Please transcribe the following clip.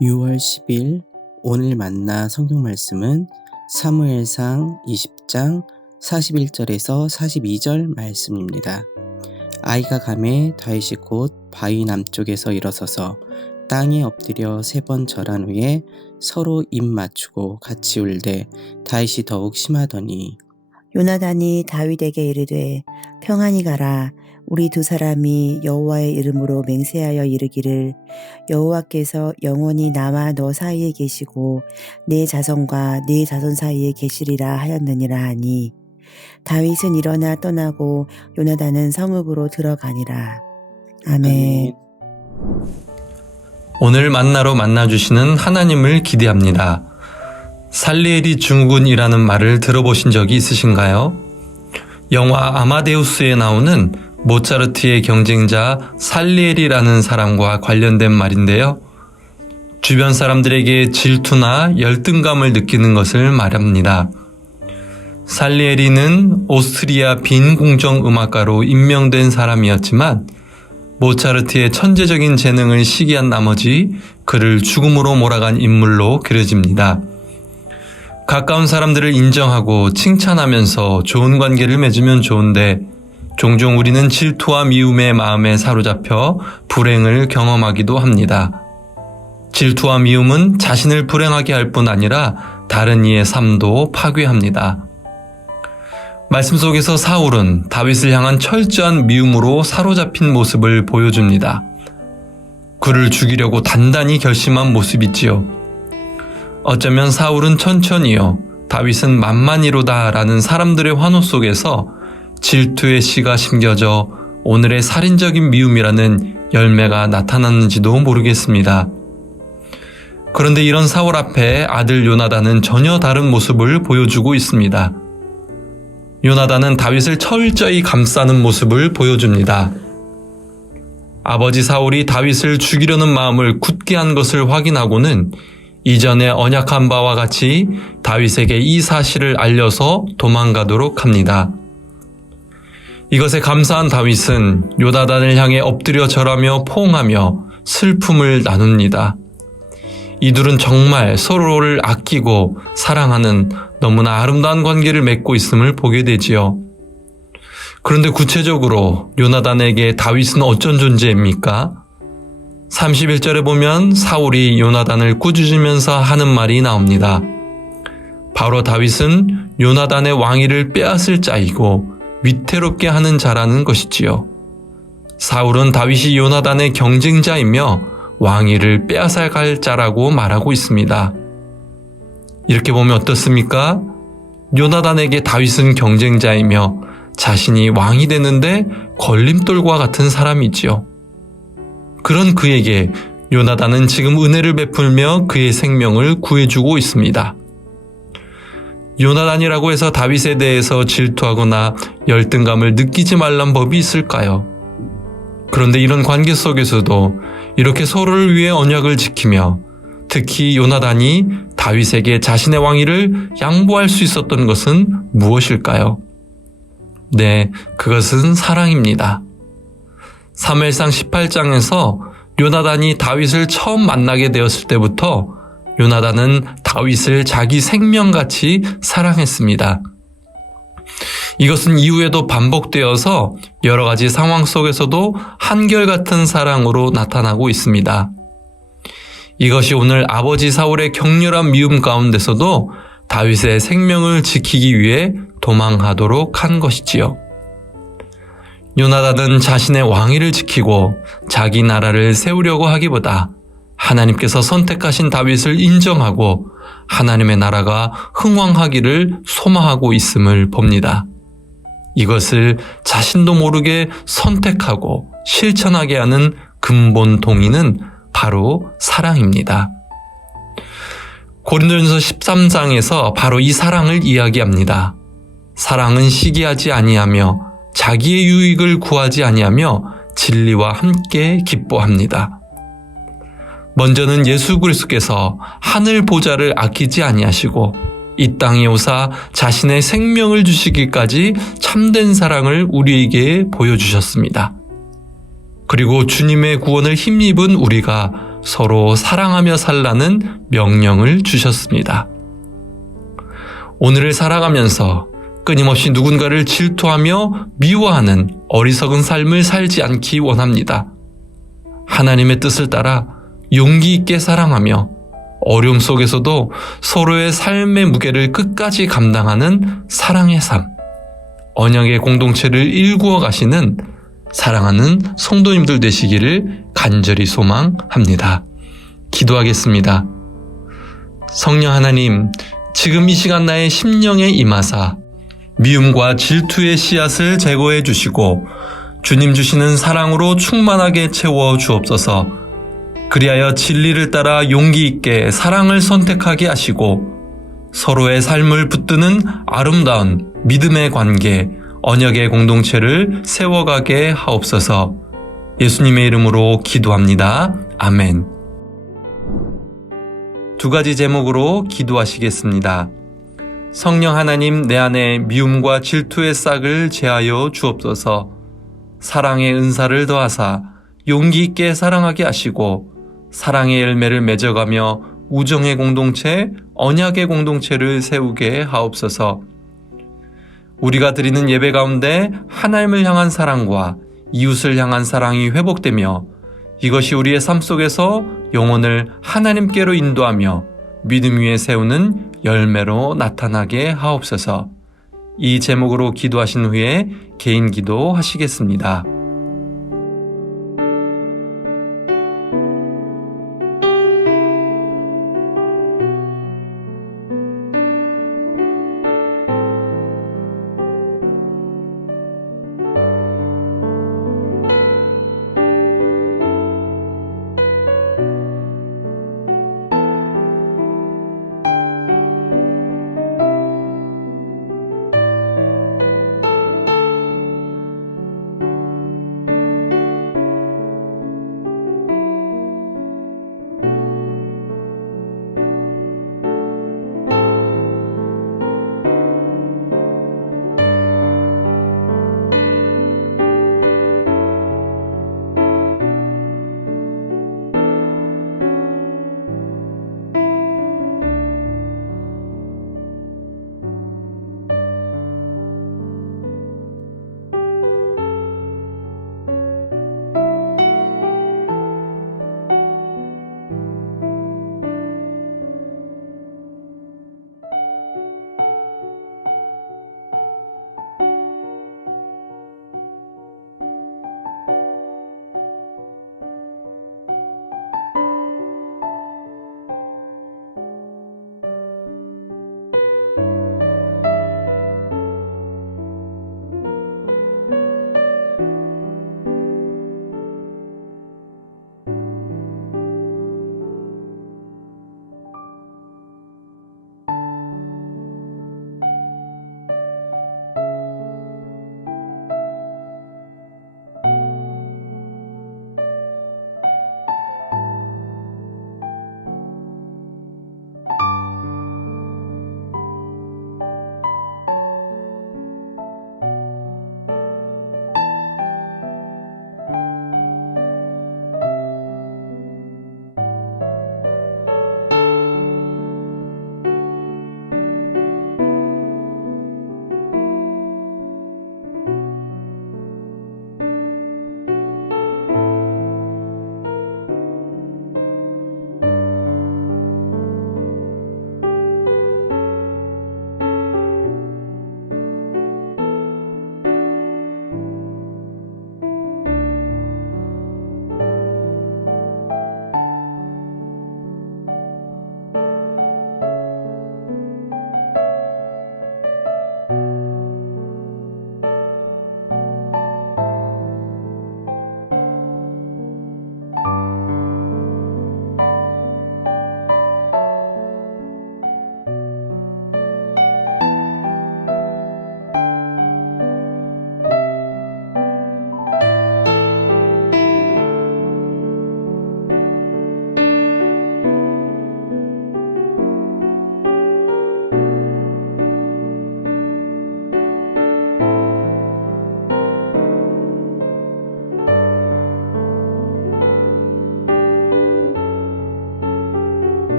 6월 10일 오늘 만나 성경 말씀은 사무엘상 20장 41절에서 42절 말씀입니다. 아이가 감에 다윗이 곧 바위 남쪽에서 일어서서 땅에 엎드려 세 번 절한 후에 서로 입 맞추고 같이 울되 다윗이 더욱 심하더니 요나단이 다윗에게 이르되 평안히 가라 우리 두 사람이 여호와의 이름으로 맹세하여 이르기를 여호와께서 영원히 나와 너 사이에 계시고 내 자손과 네 자손 사이에 계시리라 하였느니라 하니 다윗은 일어나 떠나고 요나단은 성읍으로 들어가니라 아멘. 오늘 만나러 만나 주시는 하나님을 기대합니다. 살리에리 증후군이라는 말을 들어보신 적이 있으신가요? 영화 아마데우스에 나오는 모차르트의 경쟁자 살리에리라는 사람과 관련된 말인데요. 주변 사람들에게 질투나 열등감을 느끼는 것을 말합니다. 살리에리는 오스트리아 빈 공정 음악가로 임명된 사람이었지만 모차르트의 천재적인 재능을 시기한 나머지 그를 죽음으로 몰아간 인물로 그려집니다. 가까운 사람들을 인정하고 칭찬하면서 좋은 관계를 맺으면 좋은데 종종 우리는 질투와 미움의 마음에 사로잡혀 불행을 경험하기도 합니다. 질투와 미움은 자신을 불행하게 할 뿐 아니라 다른 이의 삶도 파괴합니다. 말씀 속에서 사울은 다윗을 향한 철저한 미움으로 사로잡힌 모습을 보여줍니다. 그를 죽이려고 단단히 결심한 모습이지요. 어쩌면 사울은 천천히요, 다윗은 만만히로다 라는 사람들의 환호 속에서 질투의 씨가 심겨져 오늘의 살인적인 미움이라는 열매가 나타났는지도 모르겠습니다. 그런데 이런 사울 앞에 아들 요나단은 전혀 다른 모습을 보여주고 있습니다. 요나단은 다윗을 철저히 감싸는 모습을 보여줍니다. 아버지 사울이 다윗을 죽이려는 마음을 굳게 한 것을 확인하고는 이전에 언약한 바와 같이 다윗에게 이 사실을 알려서 도망가도록 합니다. 이것에 감사한 다윗은 요나단을 향해 엎드려 절하며 포옹하며 슬픔을 나눕니다. 이둘은 정말 서로를 아끼고 사랑하는 너무나 아름다운 관계를 맺고 있음을 보게 되지요. 그런데 구체적으로 요나단에게 다윗은 어쩐 존재입니까? 31절에 보면 사울이 요나단을 꾸짖으면서 하는 말이 나옵니다. 바로 다윗은 요나단의 왕위를 빼앗을 자이고 위태롭게 하는 자라는 것이지요. 사울은 다윗이 요나단의 경쟁자이며 왕위를 빼앗아갈 자라고 말하고 있습니다. 이렇게 보면 어떻습니까? 요나단에게 다윗은 경쟁자이며 자신이 왕이 되는데 걸림돌과 같은 사람이지요. 그런 그에게 요나단은 지금 은혜를 베풀며 그의 생명을 구해주고 있습니다. 요나단이라고 해서 다윗에 대해서 질투하거나 열등감을 느끼지 말란 법이 있을까요? 그런데 이런 관계 속에서도 이렇게 서로를 위해 언약을 지키며 특히 요나단이 다윗에게 자신의 왕위를 양보할 수 있었던 것은 무엇일까요? 네, 그것은 사랑입니다. 3일상 18장에서 요나단이 다윗을 처음 만나게 되었을 때부터 요나단은 다윗을 자기 생명같이 사랑했습니다. 이것은 이후에도 반복되어서 여러 가지 상황 속에서도 한결같은 사랑으로 나타나고 있습니다. 이것이 오늘 아버지 사울의 격렬한 미움 가운데서도 다윗의 생명을 지키기 위해 도망하도록 한 것이지요. 요나단은 자신의 왕위를 지키고 자기 나라를 세우려고 하기보다 하나님께서 선택하신 다윗을 인정하고 하나님의 나라가 흥왕하기를 소망하고 있음을 봅니다. 이것을 자신도 모르게 선택하고 실천하게 하는 근본 동의는 바로 사랑입니다. 고린도전서 13장에서 바로 이 사랑을 이야기합니다. 사랑은 시기하지 아니하며 자기의 유익을 구하지 아니하며 진리와 함께 기뻐합니다. 먼저는 예수 그리스도께서 하늘 보좌를 아끼지 아니하시고 이 땅에 오사 자신의 생명을 주시기까지 참된 사랑을 우리에게 보여주셨습니다. 그리고 주님의 구원을 힘입은 우리가 서로 사랑하며 살라는 명령을 주셨습니다. 오늘을 살아가면서 끊임없이 누군가를 질투하며 미워하는 어리석은 삶을 살지 않기 원합니다. 하나님의 뜻을 따라 용기 있게 사랑하며 어려움 속에서도 서로의 삶의 무게를 끝까지 감당하는 사랑의 삶, 언약의 공동체를 일구어 가시는 사랑하는 성도님들 되시기를 간절히 소망합니다. 기도하겠습니다. 성령 하나님, 지금 이 시간 나의 심령에 임하사 미움과 질투의 씨앗을 제거해 주시고 주님 주시는 사랑으로 충만하게 채워 주옵소서. 그리하여 진리를 따라 용기 있게 사랑을 선택하게 하시고 서로의 삶을 붙드는 아름다운 믿음의 관계, 언약의 공동체를 세워가게 하옵소서. 예수님의 이름으로 기도합니다. 아멘. 두 가지 제목으로 기도하시겠습니다. 성령 하나님 내 안에 미움과 질투의 싹을 제하여 주옵소서. 사랑의 은사를 더하사 용기 있게 사랑하게 하시고 사랑의 열매를 맺어가며 우정의 공동체, 언약의 공동체를 세우게 하옵소서. 우리가 드리는 예배 가운데 하나님을 향한 사랑과 이웃을 향한 사랑이 회복되며 이것이 우리의 삶 속에서 영혼을 하나님께로 인도하며 믿음 위에 세우는 열매로 나타나게 하옵소서. 이 제목으로 기도하신 후에 개인 기도 하시겠습니다.